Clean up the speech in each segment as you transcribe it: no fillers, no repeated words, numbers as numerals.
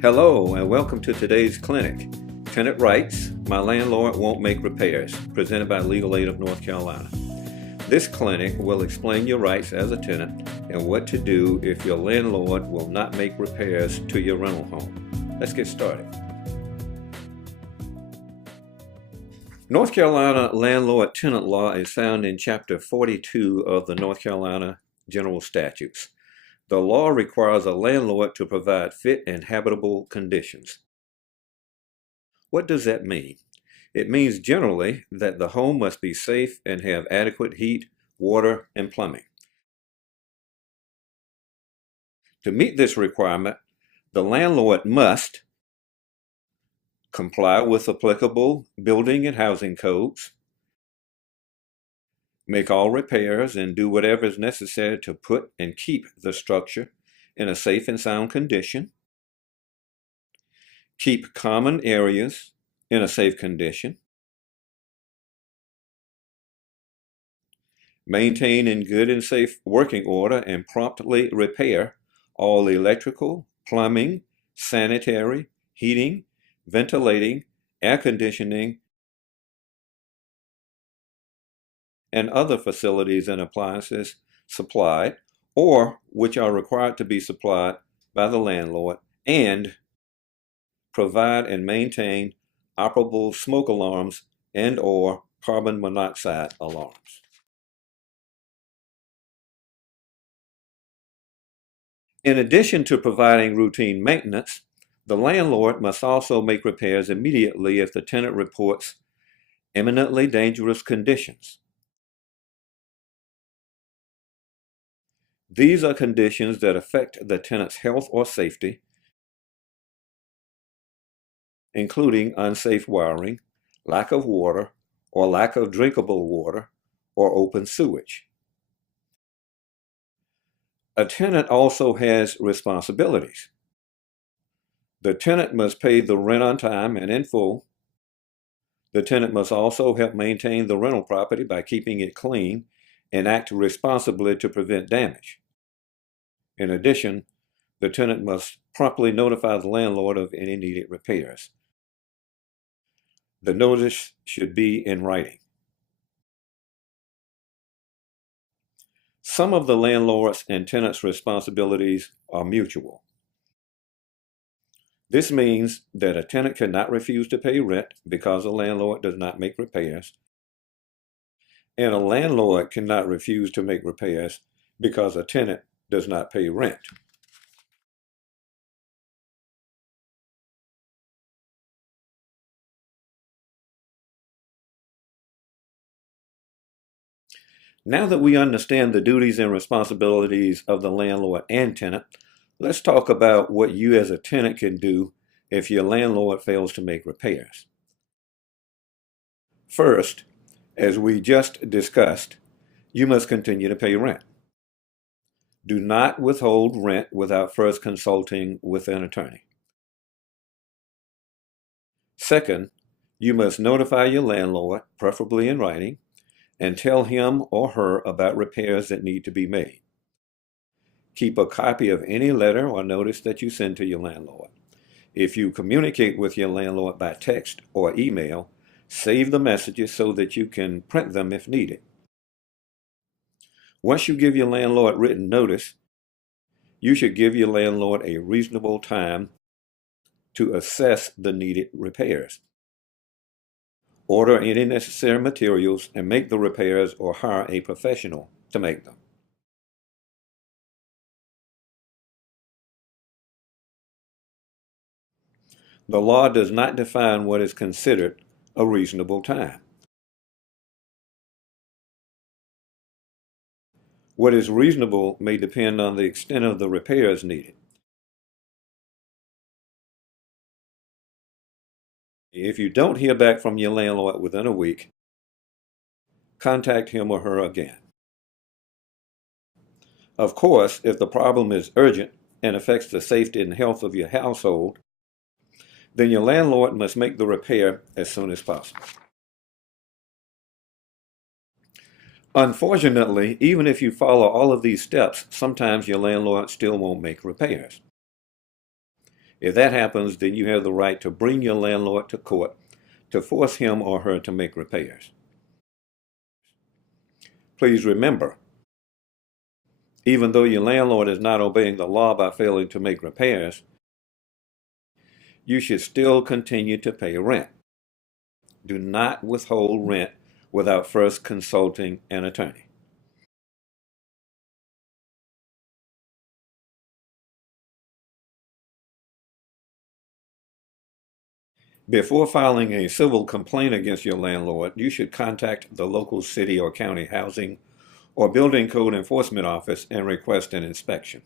Hello and welcome to today's clinic. Tenant Rights, My Landlord Won't Make Repairs, presented by Legal Aid of North Carolina. This clinic will explain your rights as a tenant and what to do if your landlord will not make repairs to your rental home. Let's get started. North Carolina landlord tenant law is found in Chapter 42 of the North Carolina General Statutes. The law requires a landlord to provide fit and habitable conditions. What does that mean? It means generally that the home must be safe and have adequate heat, water, and plumbing. To meet this requirement, the landlord must comply with applicable building and housing codes, make all repairs and do whatever is necessary to put and keep the structure in a safe and sound condition, keep common areas in a safe condition, maintain in good and safe working order and promptly repair all electrical, plumbing, sanitary, heating, ventilating, air conditioning, and other facilities and appliances supplied or which are required to be supplied by the landlord, and provide and maintain operable smoke alarms and or carbon monoxide alarms. In addition to providing routine maintenance, the landlord must also make repairs immediately if the tenant reports imminently dangerous conditions. These are conditions that affect the tenant's health or safety, including unsafe wiring, lack of water, or lack of drinkable water, or open sewage. A tenant also has responsibilities. The tenant must pay the rent on time and in full. The tenant must also help maintain the rental property by keeping it clean and act responsibly to prevent damage. In addition, the tenant must promptly notify the landlord of any needed repairs. The notice should be in writing. Some of the landlord's and tenant's responsibilities are mutual. This means that a tenant cannot refuse to pay rent because a landlord does not make repairs, and a landlord cannot refuse to make repairs because a tenant does not pay rent. Now that we understand the duties and responsibilities of the landlord and tenant, let's talk about what you as a tenant can do if your landlord fails to make repairs. First, as we just discussed, you must continue to pay rent. Do not withhold rent without first consulting with an attorney. Second, you must notify your landlord, preferably in writing, and tell him or her about repairs that need to be made. Keep a copy of any letter or notice that you send to your landlord. If you communicate with your landlord by text or email, save the messages so that you can print them if needed. Once you give your landlord written notice, you should give your landlord a reasonable time to assess the needed repairs. Order any necessary materials and make the repairs or hire a professional to make them. The law does not define what is considered a reasonable time. What is reasonable may depend on the extent of the repairs needed. If you don't hear back from your landlord within a week, contact him or her again. Of course, if the problem is urgent and affects the safety and health of your household, then your landlord must make the repair as soon as possible. Unfortunately, even if you follow all of these steps, sometimes your landlord still won't make repairs. If that happens, then you have the right to bring your landlord to court to force him or her to make repairs. Please remember, even though your landlord is not obeying the law by failing to make repairs, you should still continue to pay rent. Do not withhold rent without first consulting an attorney. Before filing a civil complaint against your landlord, you should contact the local city or county housing or building code enforcement office and request an inspection.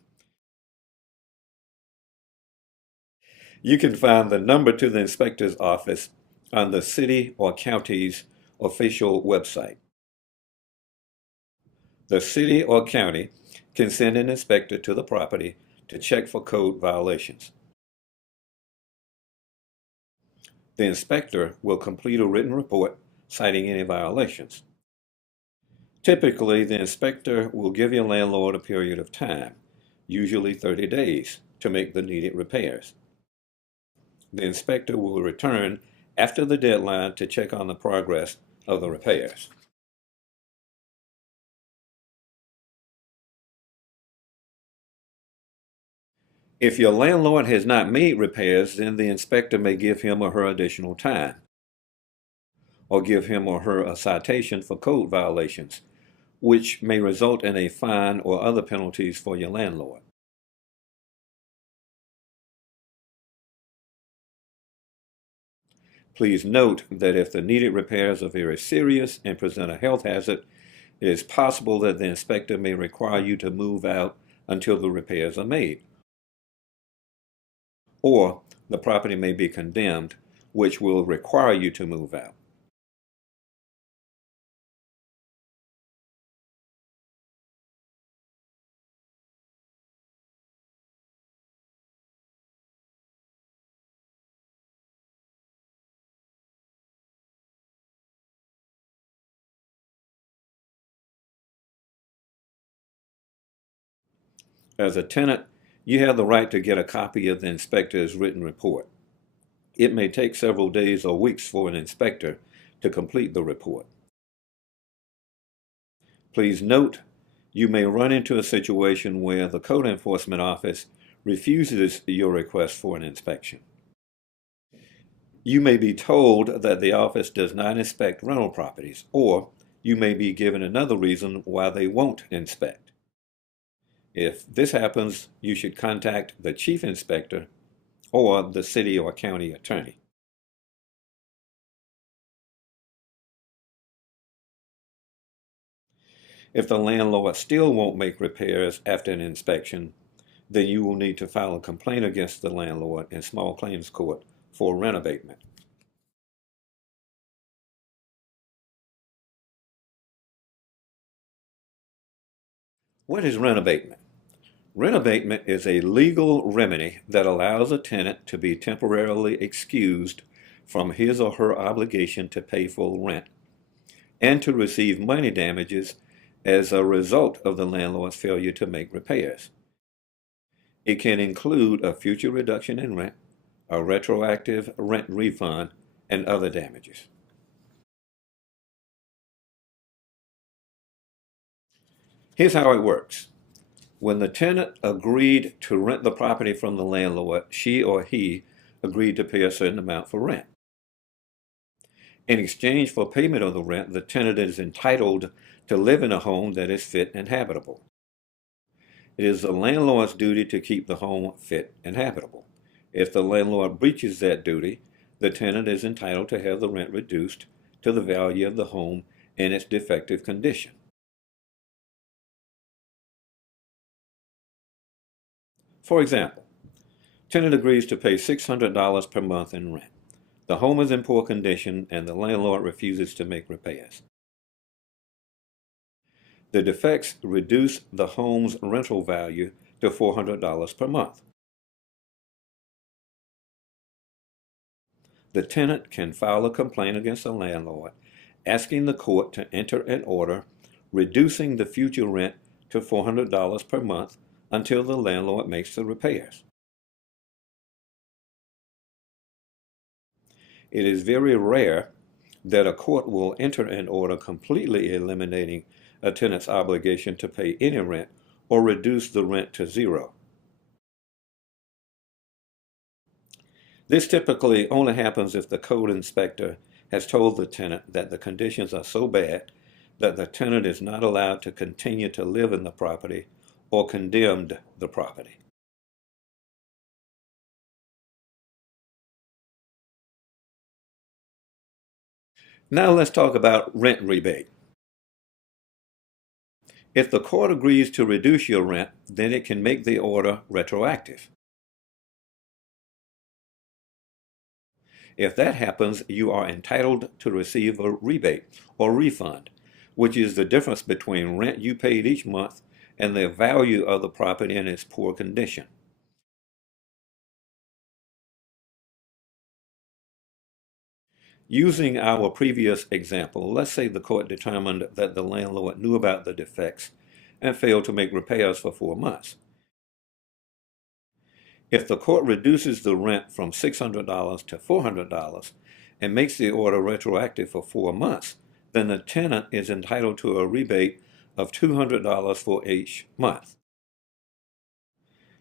You can find the number to the inspector's office on the city or county's official website. The city or county can send an inspector to the property to check for code violations. The inspector will complete a written report citing any violations. Typically, the inspector will give your landlord a period of time, usually 30 days, to make the needed repairs. The inspector will return after the deadline to check on the progress of the repairs. If your landlord has not made repairs, then the inspector may give him or her additional time, or give him or her a citation for code violations, which may result in a fine or other penalties for your landlord. Please note that if the needed repairs are very serious and present a health hazard, it is possible that the inspector may require you to move out until the repairs are made. Or the property may be condemned, which will require you to move out. As a tenant, you have the right to get a copy of the inspector's written report. It may take several days or weeks for an inspector to complete the report. Please note, you may run into a situation where the code enforcement office refuses your request for an inspection. You may be told that the office does not inspect rental properties, or you may be given another reason why they won't inspect. If this happens, you should contact the chief inspector or the city or county attorney. If the landlord still won't make repairs after an inspection, then you will need to file a complaint against the landlord in small claims court for rent abatement. What is rent abatement? Rent abatement is a legal remedy that allows a tenant to be temporarily excused from his or her obligation to pay full rent and to receive money damages as a result of the landlord's failure to make repairs. It can include a future reduction in rent, a retroactive rent refund, and other damages. Here's how it works. When the tenant agreed to rent the property from the landlord, she or he agreed to pay a certain amount for rent. In exchange for payment of the rent, the tenant is entitled to live in a home that is fit and habitable. It is the landlord's duty to keep the home fit and habitable. If the landlord breaches that duty, the tenant is entitled to have the rent reduced to the value of the home in its defective condition. For example, tenant agrees to pay $600 per month in rent. The home is in poor condition and the landlord refuses to make repairs. The defects reduce the home's rental value to $400 per month. The tenant can file a complaint against the landlord, asking the court to enter an order reducing the future rent to $400 per month until the landlord makes the repairs. It is very rare that a court will enter an order completely eliminating a tenant's obligation to pay any rent or reduce the rent to zero. This typically only happens if the code inspector has told the tenant that the conditions are so bad that the tenant is not allowed to continue to live in the property or condemned the property. Now let's talk about rent rebate. If the court agrees to reduce your rent, then it can make the order retroactive. If that happens, you are entitled to receive a rebate or refund, which is the difference between rent you paid each month and the value of the property in its poor condition. Using our previous example, let's say the court determined that the landlord knew about the defects and failed to make repairs for 4 months. If the court reduces the rent from $600 to $400 and makes the order retroactive for 4 months, then the tenant is entitled to a rebate of $200 for each month.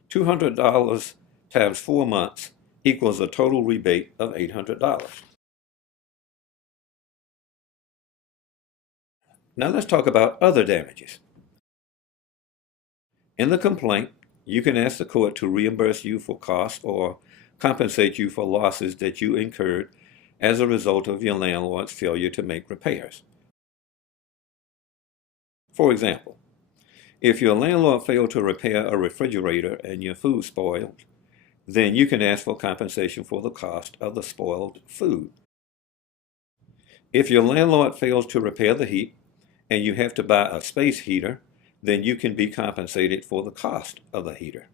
$200 times 4 months equals a total rebate of $800. Now let's talk about other damages. In the complaint, you can ask the court to reimburse you for costs or compensate you for losses that you incurred as a result of your landlord's failure to make repairs. For example, if your landlord failed to repair a refrigerator and your food spoiled, then you can ask for compensation for the cost of the spoiled food. If your landlord fails to repair the heat and you have to buy a space heater, then you can be compensated for the cost of the heater.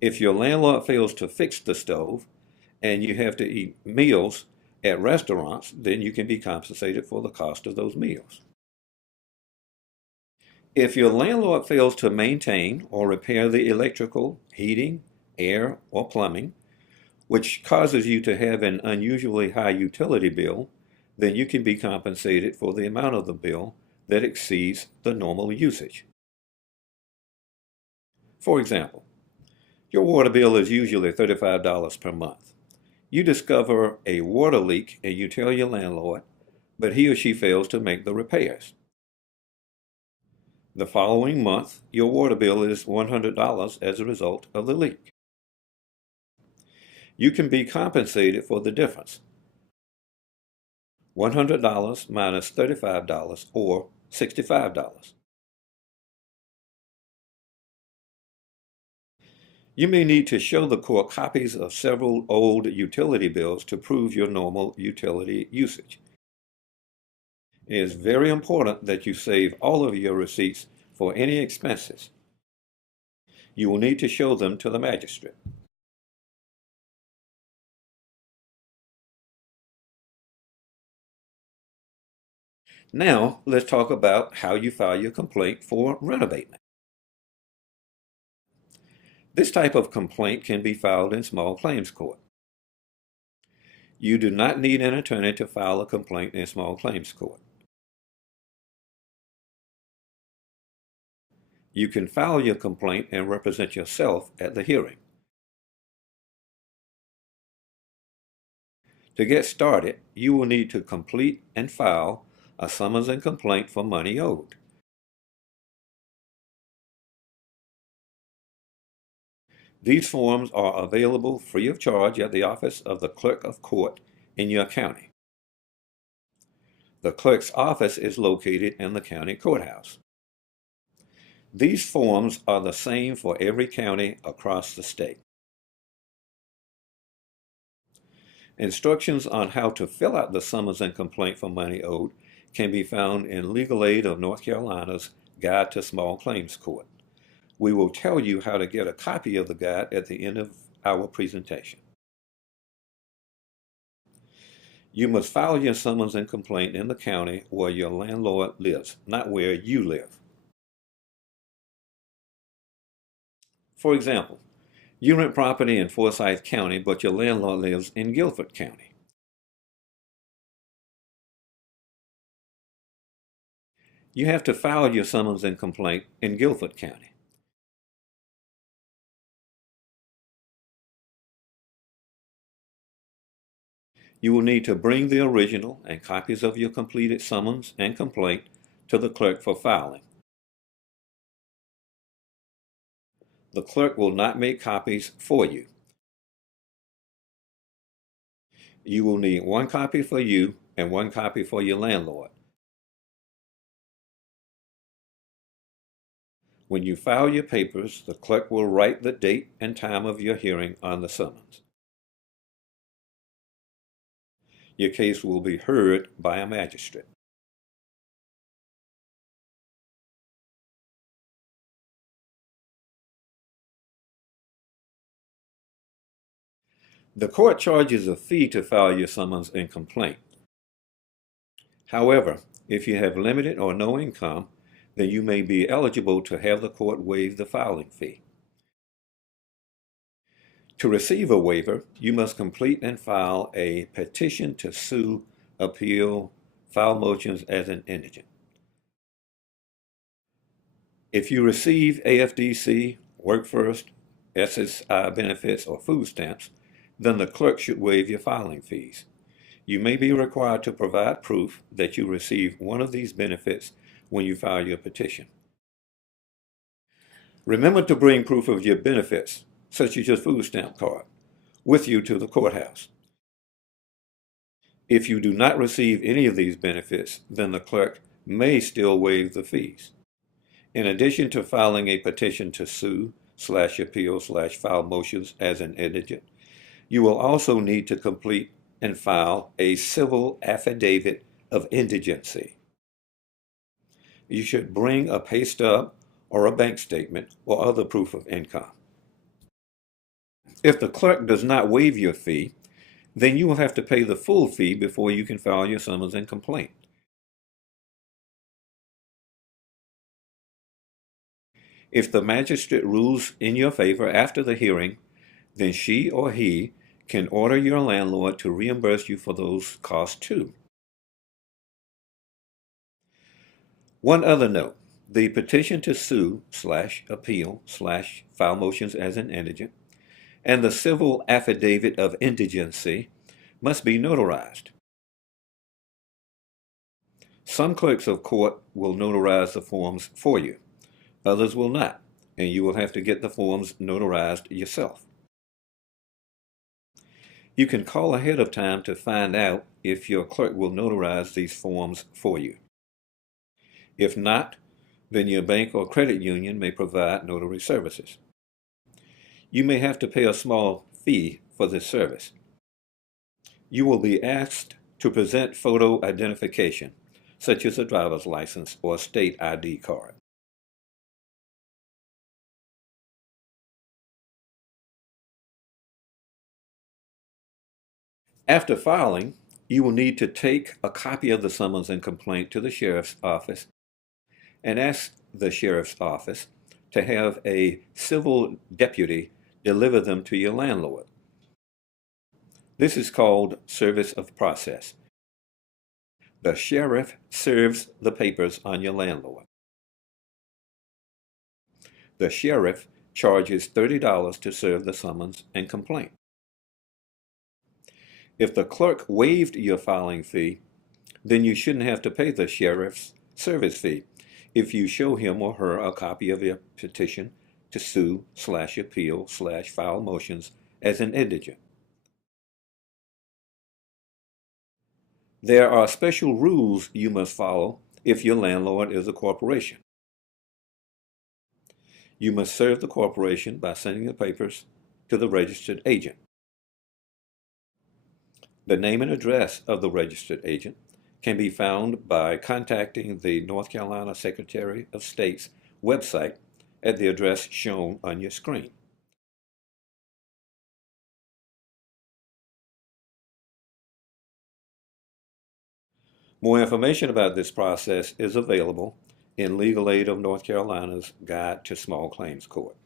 If your landlord fails to fix the stove and you have to eat meals at restaurants, then you can be compensated for the cost of those meals. If your landlord fails to maintain or repair the electrical, heating, air, or plumbing, which causes you to have an unusually high utility bill, then you can be compensated for the amount of the bill that exceeds the normal usage. For example, your water bill is usually $35 per month. You discover a water leak and you tell your landlord, but he or she fails to make the repairs. The following month, your water bill is $100 as a result of the leak. You can be compensated for the difference. $100 minus $35 or $65. You may need to show the court copies of several old utility bills to prove your normal utility usage. It is very important that you save all of your receipts for any expenses. You will need to show them to the magistrate. Now, let's talk about how you file your complaint for rent abatement. This type of complaint can be filed in small claims court. You do not need an attorney to file a complaint in small claims court. You can file your complaint and represent yourself at the hearing. To get started, you will need to complete and file a summons and complaint for money owed. These forms are available free of charge at the office of the clerk of court in your county. The clerk's office is located in the county courthouse. These forms are the same for every county across the state. Instructions on how to fill out the summons and complaint for money owed can be found in Legal Aid of North Carolina's Guide to Small Claims Court. We will tell you how to get a copy of the guide at the end of our presentation. You must file your summons and complaint in the county where your landlord lives, not where you live. For example, You rent property in Forsyth County, but your landlord lives in Guilford County. You have to file your summons and complaint in Guilford County. You will need to bring the original and copies of your completed summons and complaint to the clerk for filing. The clerk will not make copies for you. You will need one copy for you and one copy for your landlord. When you file your papers, the clerk will write the date and time of your hearing on the summons. Your case will be heard by a magistrate. The court charges a fee to file your summons and complaint. However, if you have limited or no income, then you may be eligible to have the court waive the filing fee. To receive a waiver, you must complete and file a petition to sue, appeal, file motions as an indigent. If you receive AFDC, Work First, SSI benefits, or food stamps, then the clerk should waive your filing fees. You may be required to provide proof that you received one of these benefits when you file your petition. Remember to bring proof of your benefits, such as your food stamp card, with you to the courthouse. If you do not receive any of these benefits, then the clerk may still waive the fees. In addition to filing a petition to sue, appeal, file motions as an indigent, you will also need to complete and file a civil affidavit of indigency. You should bring a pay stub or a bank statement or other proof of income. If the clerk does not waive your fee, then you will have to pay the full fee before you can file your summons and complaint. If the magistrate rules in your favor after the hearing, then she or he can order your landlord to reimburse you for those costs too. One other note, the petition to sue, appeal, file motions as an indigent, and the civil affidavit of indigency must be notarized. Some clerks of court will notarize the forms for you. Others will not, and you will have to get the forms notarized yourself. You can call ahead of time to find out if your clerk will notarize these forms for you. If not, then your bank or credit union may provide notary services. You may have to pay a small fee for this service. You will be asked to present photo identification, such as a driver's license or a state ID card. After filing, you will need to take a copy of the summons and complaint to the sheriff's office and ask the sheriff's office to have a civil deputy deliver them to your landlord. This is called service of process. The sheriff serves the papers on your landlord. The sheriff charges $30 to serve the summons and complaint. If the clerk waived your filing fee, then you shouldn't have to pay the sheriff's service fee if you show him or her a copy of your petition to sue, appeal, file motions as an indigent. There are special rules you must follow if your landlord is a corporation. You must serve the corporation by sending the papers to the registered agent. The name and address of the registered agent can be found by contacting the North Carolina Secretary of State's website at the address shown on your screen. More information about this process is available in Legal Aid of North Carolina's Guide to Small Claims Court.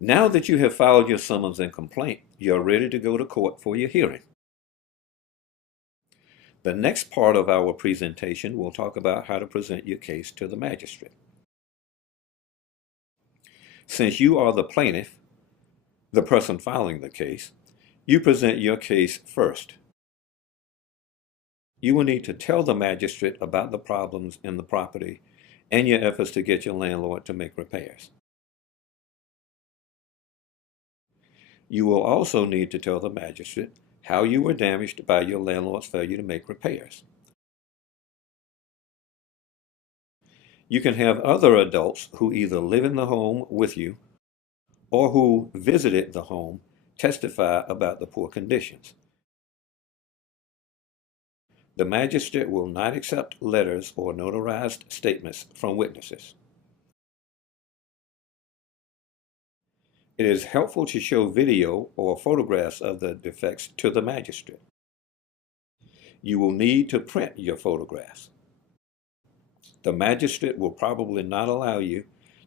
Now that you have filed your summons and complaint, you're ready to go to court for your hearing. The next part of our presentation will talk about how to present your case to the magistrate. Since you are the plaintiff, the person filing the case, you present your case first. You will need to tell the magistrate about the problems in the property and your efforts to get your landlord to make repairs. You will also need to tell the magistrate how you were damaged by your landlord's failure to make repairs. You can have other adults who either live in the home with you or who visited the home testify about the poor conditions. The magistrate will not accept letters or notarized statements from witnesses. It is helpful to show video or photographs of the defects to the magistrate. You will need to print your photographs. The magistrate will probably not allow you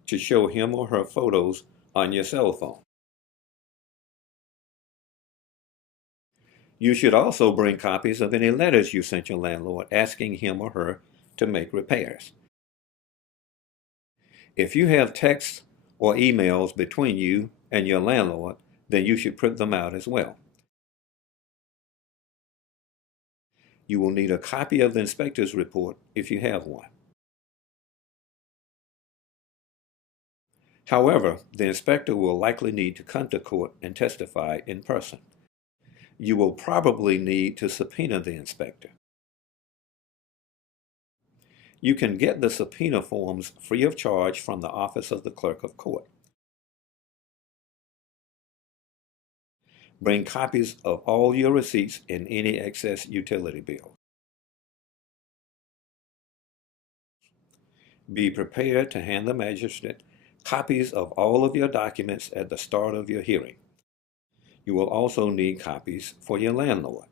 to show him or her photos on your cell phone. You should also bring copies of any letters you sent your landlord asking him or her to make repairs. If you have texts or emails between you and your landlord, then you should print them out as well. You will need a copy of the inspector's report if you have one. However, the inspector will likely need to come to court and testify in person. You will probably need to subpoena the inspector. You can get the subpoena forms free of charge from the office of the clerk of court. Bring copies of all your receipts and any excess utility bills. Be prepared to hand the magistrate copies of all of your documents at the start of your hearing. You will also need copies for your landlord.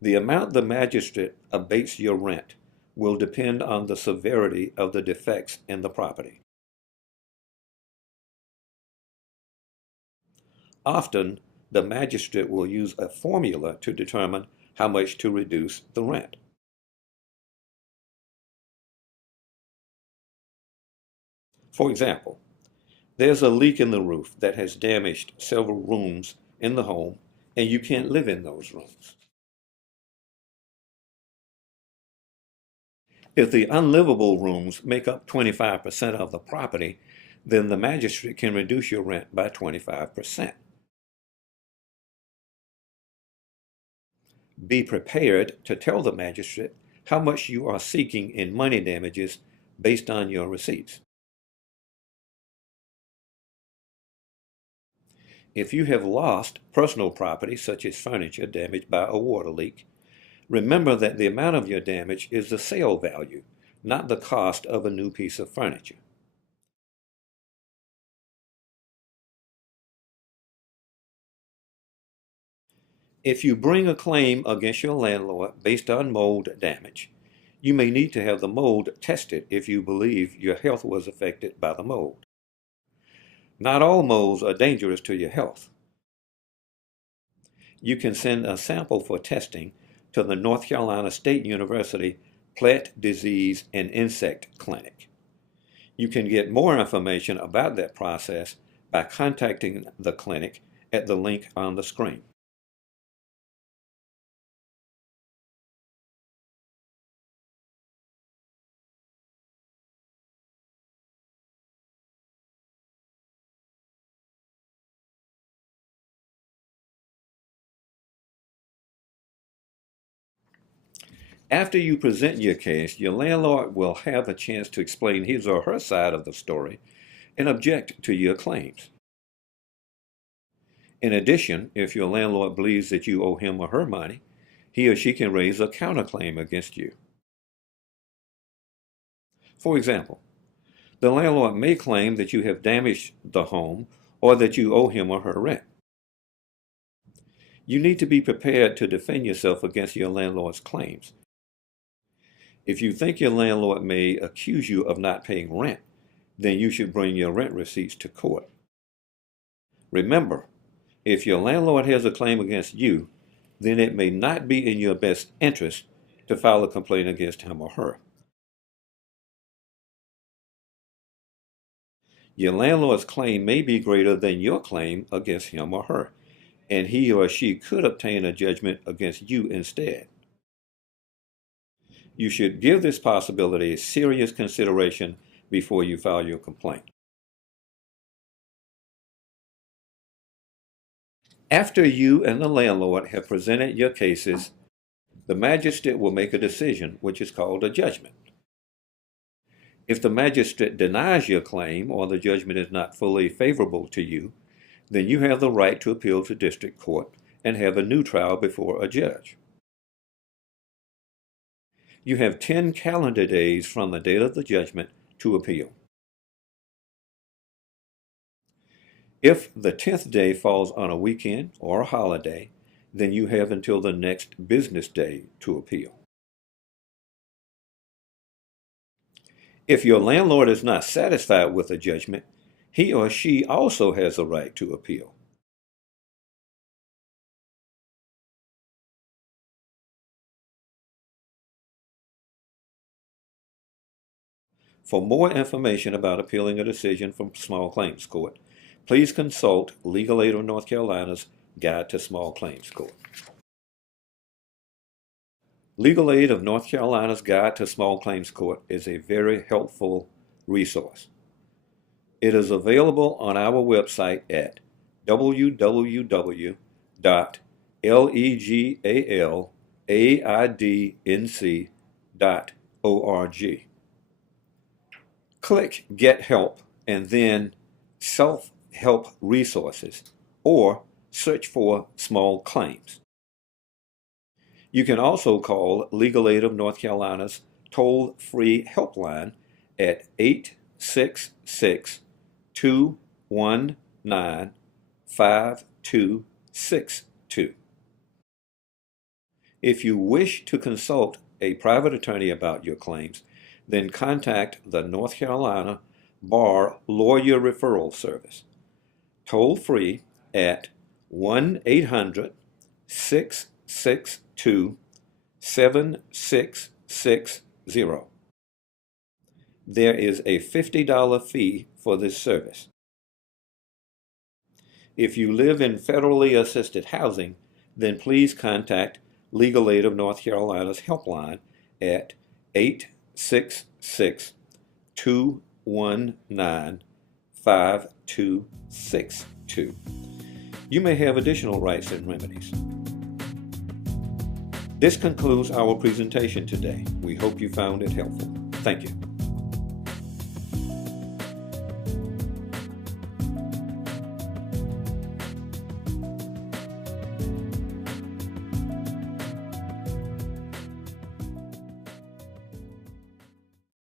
The amount the magistrate abates your rent will depend on the severity of the defects in the property. Often, the magistrate will use a formula to determine how much to reduce the rent. For example, there's a leak in the roof that has damaged several rooms in the home, and you can't live in those rooms. If the unlivable rooms make up 25% of the property, then the magistrate can reduce your rent by 25%. Be prepared to tell the magistrate how much you are seeking in money damages based on your receipts. If you have lost personal property, such as furniture damaged by a water leak, remember that the amount of your damage is the sale value, not the cost of a new piece of furniture. If you bring a claim against your landlord based on mold damage, you may need to have the mold tested if you believe your health was affected by the mold. Not all molds are dangerous to your health. You can send a sample for testing to the North Carolina State University Plant Disease and Insect Clinic. You can get more information about that process by contacting the clinic at the link on the screen. After you present your case, your landlord will have a chance to explain his or her side of the story and object to your claims. In addition, if your landlord believes that you owe him or her money, he or she can raise a counterclaim against you. For example, the landlord may claim that you have damaged the home or that you owe him or her rent. You need to be prepared to defend yourself against your landlord's claims. If you think your landlord may accuse you of not paying rent, then you should bring your rent receipts to court. Remember, if your landlord has a claim against you, then it may not be in your best interest to file a complaint against him or her. Your landlord's claim may be greater than your claim against him or her, and he or she could obtain a judgment against you instead. You should give this possibility a serious consideration before you file your complaint. After you and the landlord have presented your cases, the magistrate will make a decision, which is called a judgment. If the magistrate denies your claim or the judgment is not fully favorable to you, then you have the right to appeal to district court and have a new trial before a judge. You have 10 calendar days from the date of the judgment to appeal. If the 10th day falls on a weekend or a holiday, then you have until the next business day to appeal. If your landlord is not satisfied with the judgment, he or she also has a right to appeal. For more information about appealing a decision from Small Claims Court, please consult Legal Aid of North Carolina's Guide to Small Claims Court. Legal Aid of North Carolina's Guide to Small Claims Court is a very helpful resource. It is available on our website at www.legalaidnc.org. Click Get Help and then Self-Help Resources, or search for Small Claims. You can also call Legal Aid of North Carolina's toll-free helpline at 866-219-5262. If you wish to consult a private attorney about your claims, then contact the North Carolina Bar Lawyer Referral Service, toll-free at 1-800-662-7660. There is a $50 fee for this service. If you live in federally assisted housing, then please contact Legal Aid of North Carolina's helpline at 866-219-5262. You may have additional rights and remedies. This concludes our presentation today. We hope you found it helpful. Thank you.